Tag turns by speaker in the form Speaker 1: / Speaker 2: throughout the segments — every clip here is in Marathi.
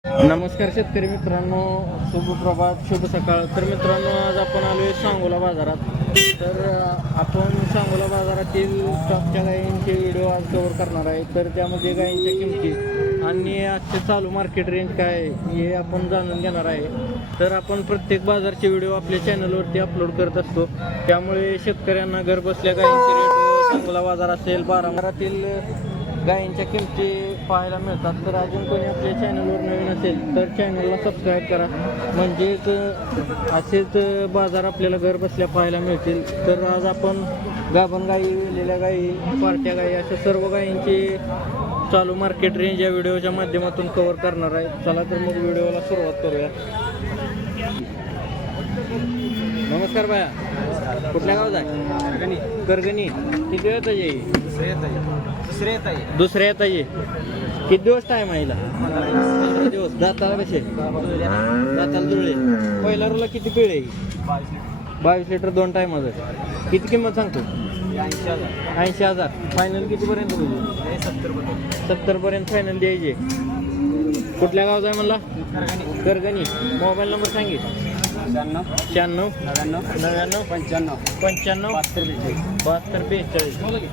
Speaker 1: नमस्कार शेतकरी मित्रांनो, शुभ प्रभात, शुभ सकाळ. तर मित्रांनो, आज आपण आलो आहे सांगोला बाजारात. तर आपण सांगोला बाजारातील टॉपच्या गायींचे व्हिडिओ आज कव्हर करणार आहे. तर त्यामध्ये गायींच्या किमती आणि आजचे चालू मार्केट रेंज काय आहे हे आपण जाणून घेणार आहे. तर आपण प्रत्येक बाजारचे व्हिडिओ आपल्या चॅनलवरती अपलोड करत असतो. त्यामुळे शेतकऱ्यांना घर बसल्या गायींचे रेट, सांगोला बाजार असेल, बाजारातील गायींच्या किमती पाहायला मिळतात. तर अजून कोणी आपल्या चॅनलवर नवीन असेल तर चॅनलला सबस्क्राईब करा, म्हणजेच असेच बाजार आपल्याला घर बसल्या पाहायला मिळतील. तर आज आपण गाभण गायी, वेलेल्या गायी, पार्ट्या गायी अशा सर्व गायींची चालू मार्केट रेंज या व्हिडिओच्या माध्यमातून कव्हर करणार आहे. चला तर मग व्हिडिओला सुरुवात करूया. नमस्कार बाया, कुठल्या गावात आहे? करगणी. किती वेळ येतं ये? दुसऱ्या येता ये. किती दिवस टाइम आहे हिला? 15 दिवस. दाताला कसे? दाताला जुळले. पहिल्या रोला किती पिळे? 22 लिटर 2 टायमाचं. किती किंमत सांगतो? 80,000. फायनल कितीपर्यंत होईल? 70 पर्यंत फायनल द्यायचे. कुठल्या गावात आहे म्हणला? करगणी. मोबाईल नंबर सांगित. 96 99 95 72 42.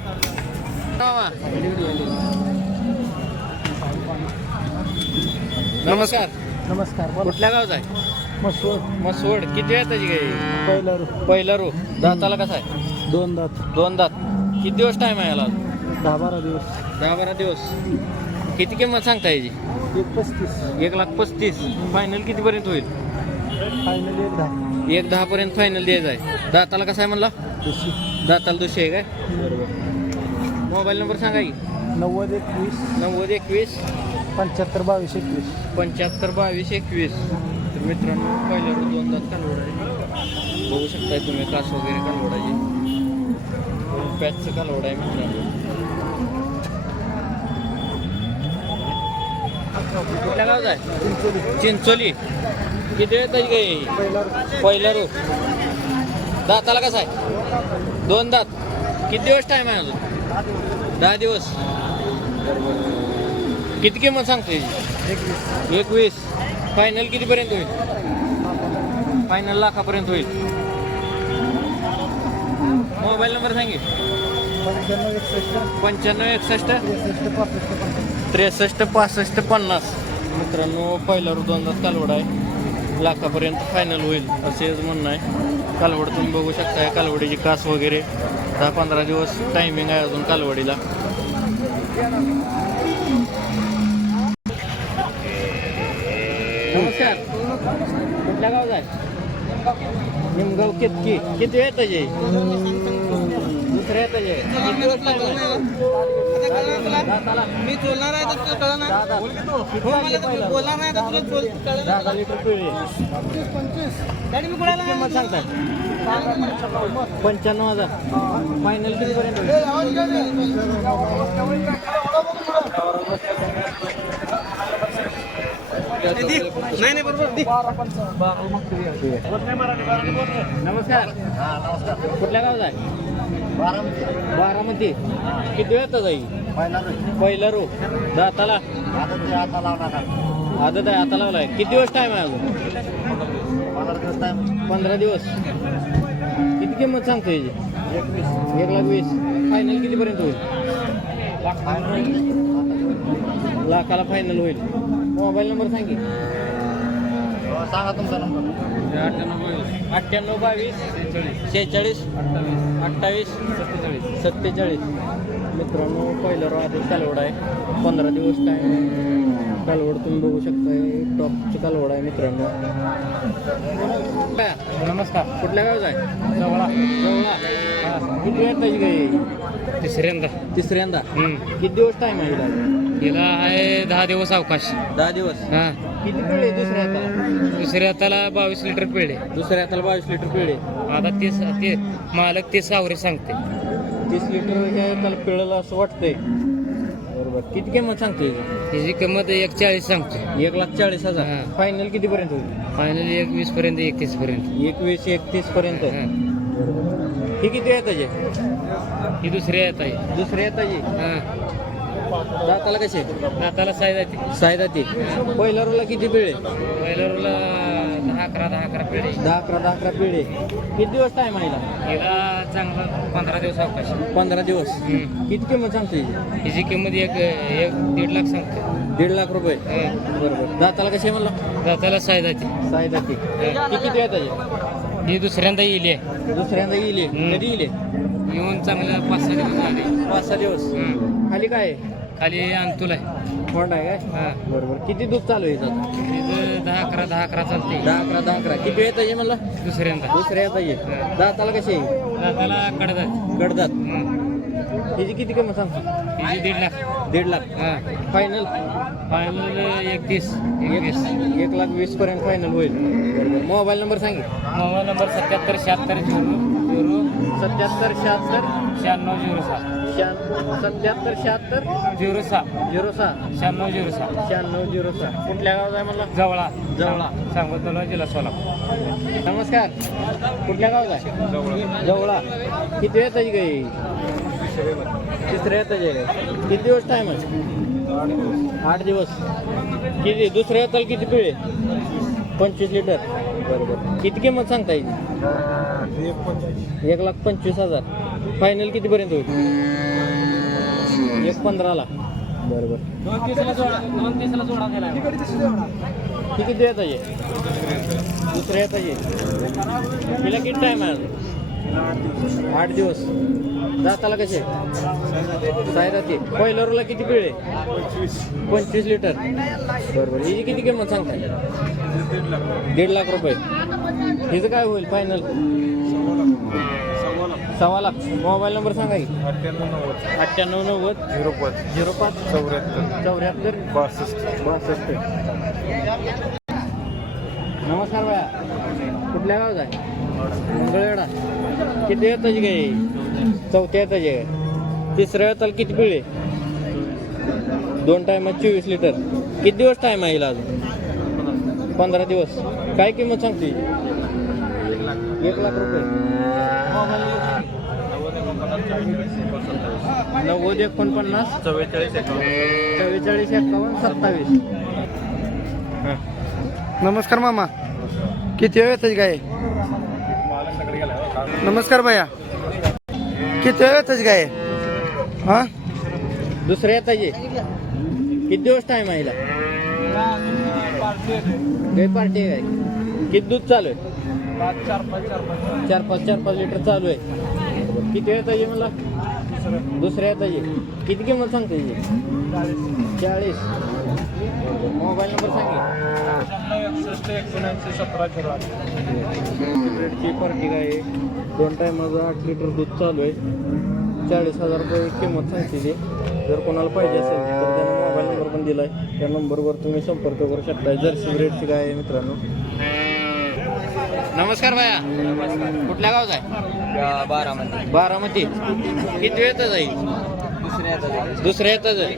Speaker 1: नमस्कार.
Speaker 2: नमस्कार.
Speaker 1: कुठल्या गावात आहे? मसवड. किती वेळ त्याची गाई? पहिला रो. दाताला कसा आहे?
Speaker 2: 2 दात.
Speaker 1: 2 दात. किती दिवस टाइम आहे याला?
Speaker 2: 10-12 दिवस.
Speaker 1: 10-12 दिवस. किती किंमत सांगता याची?
Speaker 2: 135.
Speaker 1: 1,35,000. फायनल कितीपर्यंत होईल?
Speaker 2: फायनल 110.
Speaker 1: 1,10 पर्यंत फायनल द्यायचं आहे. दाताला कसा आहे म्हणला? दाताला 200 आहे काय?
Speaker 2: बरोबर.
Speaker 1: मोबाईल नंबर सांगा की.
Speaker 2: 90-21
Speaker 1: 90-21
Speaker 2: 75-22 21.
Speaker 1: 75-22-21. तर मित्रांनो, पहिल्यावर 2 दात कालवड आहे. बघू शकताय तुम्ही, कास वगैरे कालवडाची. पॅचचं कालवड आहे मित्रांनो. कुठल्या गावात आहे? चिंचोली. किती वेळ त्याची काही? पहिला रो. दाताला कसा आहे? 2 दात. किती दिवस टाईम आहे अजून? 10 दिवस. किती किंमत सांगतो याची? 21. फायनल कितीपर्यंत होईल? फायनल लाखापर्यंत होईल. मोबाईल नंबर सांगित. 95 61 63 65 50. मित्रांनो, पहिला रो 2 दात कालवड आहे. लाखापर्यंत फायनल होईल असेच म्हणणं आहे. कालवड तुम्ही बघू शकताय. कालवडीची कास वगैरे. 10-15 दिवस टायमिंग आहे अजून कालवडीला. नमस्कार. कुठल्या गावात आहे? निमगाव. किती वेळ येतं? दुसऱ्या येतं.
Speaker 3: मी बोलणार आहे तर तुला कळलं ना. बोलणार नाही तर तुला कळलं.
Speaker 1: 10 लिटर पिळे.
Speaker 3: गाडी मी कुणाला
Speaker 1: किंमत सांगताय? 95,000. फायनल कितीपर्यंत होईल?
Speaker 3: नाही बरोबर.
Speaker 1: नमस्कार. कुठल्या गावात आहे? बारामती. किती वेळ येतं जाई? पहिला रो. दाताला आदत आहे. आता लावलाय. किती दिवस टाइम आहे अजून? 15 दिवस. किती किंमत सांगतो याची? 1,20,000. फायनल कितीपर्यंत होईल? लाखाला फायनल होईल. मोबाईल नंबर सांगी.
Speaker 2: सांगा तुमचा नंबर.
Speaker 1: 98 22 46 28 47. मित्रांनो, पहिला रो आधी कालवड आहे. 15 दिवस टाइम. कालवड तुम्ही बघू शकताय. टॉपची कालवड आहे मित्रांनो.
Speaker 2: नमस्कार.
Speaker 1: कुठल्या गावात आहे?
Speaker 2: जवळा.
Speaker 1: किती वेळ त्याची गाई? तिसऱ्यांदा. किती दिवस टाइम आहे हिला?
Speaker 2: हिला आहे 10 दिवस अवकाश.
Speaker 1: 10 दिवस.
Speaker 2: हा.
Speaker 1: किती पिळे दुसऱ्या हाताला?
Speaker 2: दुसऱ्या हाताला 22 लिटर पेढे.
Speaker 1: दुसऱ्या हाताला 22 लिटर पिळे.
Speaker 2: आता ते मालक 30 आवरे सांगते.
Speaker 1: 30 लिटर हे त्याला पिळलं असं वाटतंय. बरोबर. किती किंमत सांगते?
Speaker 2: त्याची किंमत 140 सांगते.
Speaker 1: 1,40,000.
Speaker 2: हा.
Speaker 1: फायनल कितीपर्यंत होईल?
Speaker 2: फायनल 21 पर्यंत 31 पर्यंत.
Speaker 1: 21-31 पर्यंत.
Speaker 2: हा.
Speaker 1: हे किती आहे त्याचे?
Speaker 2: ही दुसरी येत आहे.
Speaker 1: दुसऱ्या येताची.
Speaker 2: हा.
Speaker 1: दाताला कसे
Speaker 2: दाताला साईज आहे
Speaker 1: सायदाती पहिल्या रोला किती पिळे
Speaker 2: पहिल्याला 10-11 पिढे
Speaker 1: 10-11 पिळे किती दिवस टाइम आहे हिला?
Speaker 2: हिला चांगला 15 दिवस अवकाश
Speaker 1: 15 दिवस किती किंमत सांगतो हिची?
Speaker 2: हिची किंमत एक 1.5 लाख सांगते
Speaker 1: 1.5 लाख रुपये बरोबर दाताला कसे म्हणलं
Speaker 2: दाताला साईज आहे
Speaker 1: सायदाती ती किती आहे त्याची?
Speaker 2: ही दुसऱ्यांदा येईल आहे
Speaker 1: दुसऱ्यांदा येईल कधी येईल
Speaker 2: येऊन चांगलं 5-6 दिवस झाले
Speaker 1: 5-6 दिवस खाली काय आहे?
Speaker 2: खाली अंतुल आहे
Speaker 1: फोंड आहे काय
Speaker 2: हा
Speaker 1: बरोबर किती दूध चालू आहे हिचं?
Speaker 2: तिथं 10-11 चालते
Speaker 1: 10-11 किती येत आहे म्हणलं
Speaker 2: दुसऱ्यांदा
Speaker 1: दुसऱ्या येत आहे दाताला कसे आहे?
Speaker 2: दाताला कडदात
Speaker 1: गडदात हिची किती किंमत सांगतो?
Speaker 2: हिची 1.5 लाख
Speaker 1: 1.5 लाख
Speaker 2: हा
Speaker 1: फायनल
Speaker 2: फायनल 31
Speaker 1: 1,20,000 पर्यंत फायनल होईल बरोबर मोबाईल नंबर सांगे
Speaker 2: मोबाईल नंबर 77
Speaker 1: 77 76
Speaker 2: 9606
Speaker 1: 77 76
Speaker 2: 06
Speaker 1: 06
Speaker 2: 9606
Speaker 1: 9606 कुठल्या गावात आहे म्हणलं?
Speaker 2: जवळा
Speaker 1: जवळा
Speaker 2: सांगोला जिल्हा सोलापूर.
Speaker 1: नमस्कार कुठल्या गावात आहे? जवळा किती येत आहे गाई? तिसऱ्या येत आहे किती दिवस टाइम आहे? 8 दिवस किती दुसऱ्या येताल किती पिळे? 25 लिटर बरोबर किती किंमत सांगता येईल? 1,25,000 फायनल कितीपर्यंत होईल? 1,15 लाख बरोबर
Speaker 2: 29 ला जोडा दिला
Speaker 1: किती देत आहे? दुसऱ्या येत आहे तिला किती टाईम आहे? 8 दिवस दाताला कसे? सायदाती पहिल्या रोला किती पिळे? 25 लिटर बरोबर हिची किती किंमत सांगता? 1.5 लाख रुपये हिचं काय होईल फायनल? 1.25 लाख मोबाईल नंबर सांगा की 9890 05 74 62 नमस्कार बाया कुठल्या गावात आहे? मंगळवेढा किती येताची काय? चौथ्या येताची काय? तिसऱ्या येताल किती पिळे? 2 टायमात 24 लिटर किती दिवस टाईम आहे हिला अजून? 15 दिवस काय किंमत सांगते? 1 लाख रुपये मोबाईल 90 49 44 51 27.
Speaker 4: नमस्कार मामा किती वेळ येतच गाय? नमस्कार भैया किती वेळ येतच गाय? हा
Speaker 1: दुसऱ्या येताची किती दिवस टाईम आहे हिला? काही पार्टी आहे काय? किती दूध चालू आहे? 4-5 लिटर चालू आहे किती येत आहे मला? दुसऱ्या येत आहे किती किंमत सांगते? 40 मोबाईल नंबर सांगे 17 पार्टी काय 2 टायमाचं 8 लिटर दूध चालू आहे 40,000 रुपये किंमत सांगते ती जर कोणाला पाहिजे असेल तर त्यानं मोबाईल नंबर पण दिला आहे त्या नंबरवर तुम्ही संपर्क करू शकता जर्सी ब्रेडची गाय आहे मित्रांनो. नमस्कार भाया कुठल्या गावात आहे? बारामती किती वेळ येतं जाईल? दुसऱ्या येतं जाईल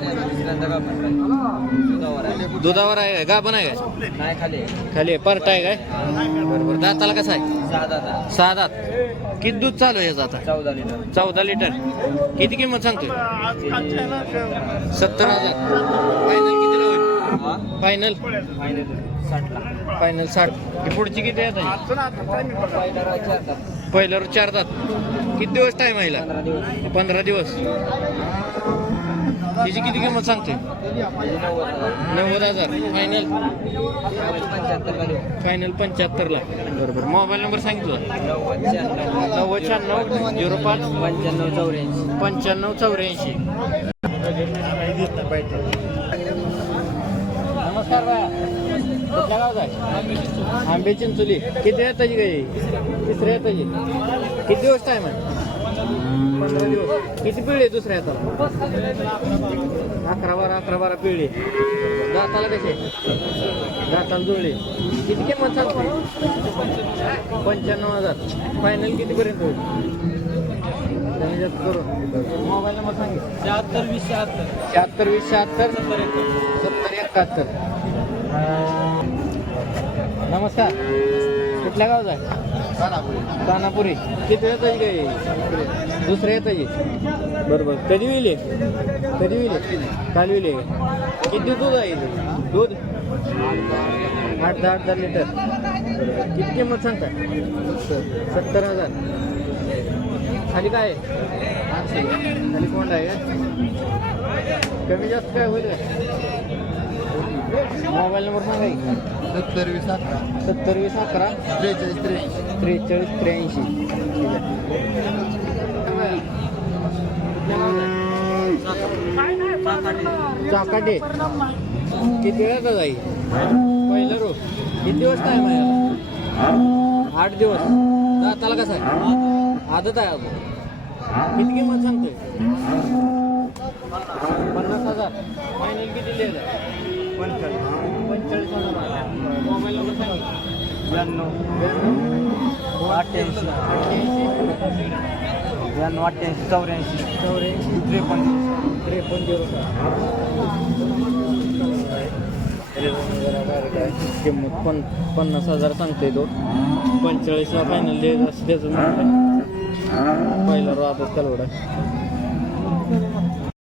Speaker 1: दुधावर आहे का गाभण आहे काय? खाली पार्ट आहे काय? बरोबर दाताला कसं आहे? 6 दात किती दूध चालू आहे याचं आता? 14 लिटर किती किंमत सांगतोय? 70,000 फायनल कितीला होईल? फायनल 60 ही पुढची किती येत आहे? पहिल्यावर 4 दात किती दिवस टाइम आहे हिला? 15 दिवस तिची किती किंमत सांगते? 90,000 फायनल 75 ला बरोबर मोबाईल नंबर सांगितलं 9096 05 9584. नमस्कार बाया कुठल्या गावात आहे? आंबे चिंचोली किती येताची गाई? तिसऱ्या येताची किती दिवस टाइम आहे? 15 दिवस किती पिढी दुसऱ्या हाताला? 11-12 पिढी दाताला कसे? दाताला जुळले किती किंमत सांगते? 95,000 फायनल कितीपर्यंत होईल? त्याने जास्त करून मोबाईल नंबर सांगितलं 76 70 71. नमस्कार कुठल्या गावचा आहे कानापुरी किती येतं काय दुसरं येतं की बरोबर कधी होईल कधी होईल काल होईल किती दूध आहे दूध 8-10 लिटर किती किंमत सांगता 70,000 खाली काय आहे खाली कोण आहे का कमी जास्त काय होईल मोबाईल नंबर सांगा की 70-20-11 43-83 ठीक आहे चाकाटे किती वेळाचा जाईल पहिलं रोज किती दिवस टाईम आहे 8 दिवस दाताला कसा आहे आदत आहे अजून किती किंमत सांगतोय 50,000 फायनल किती लिहिलं 45,000 मोबाईल नंबर सांगा 93 50,000 सांगतोय तो 45ला फायनल द्यायचं असं त्याचं म्हणणं पहिला रो आता कलवडा